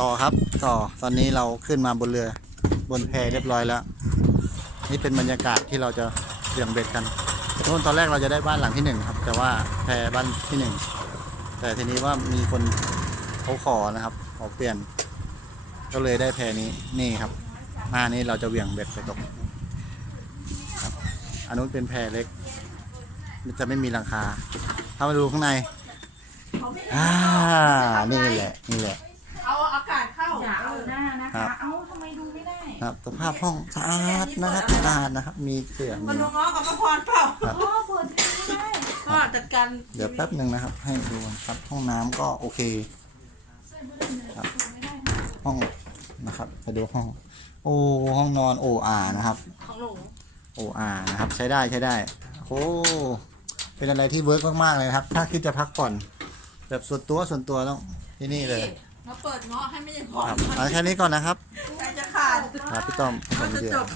ต่อครับตอนนี้เราขึ้นมาบนเรือบนแพเรียบร้อยแล้วนี่เป็นบรรยากาศที่เราจะเบี่ยงเบ็ดกันนู่นตอนแรกเราจะได้บ้านหลังที่1ครับแต่ว่าแพบ้านที่1แต่ทีนี้ว่ามีคนเขาขอนะครับขอเปลี่ยนก็เลยได้แพนี้นี่ครับหน้านี้เราจะเบี่ยงเบ็ดไปตกครับอันนู้นเป็นแพเล็กมันจะไม่มีหลังคาถ้ามาดูข้างในนี่แหละเอาอากาศเข้า อย่าเอาหน้านะคะเอ้าทำไมดูไม่ได้ ครับสภาพห้องสะอาดนะครับสะอาดนะครับมีเสื่อ มันง้อกับพระพรเปล่า อ๋อเปิดไม่ได้ ก็จัดการ เดี๋ยวแป๊บหนึ่งนะครับให้ดูครับห้องน้ำก็โอเคครับห้องนะครับไปดูห้องห้องนอนORนะครับ ของหนู ORนะครับใช้ได้โอ้เป็นอะไรที่เวิร์กมากๆเลยครับถ้าคิดจะพักผ่อนแบบส่วนตัวต้องที่นี่เลย มาเปิดง้อให้ไม่ได้พอ ครับเอาแค่นี้ก่อนนะครับ ใจจะขาด ครับพี่ต้อมผม จะ เดีย จ ว บ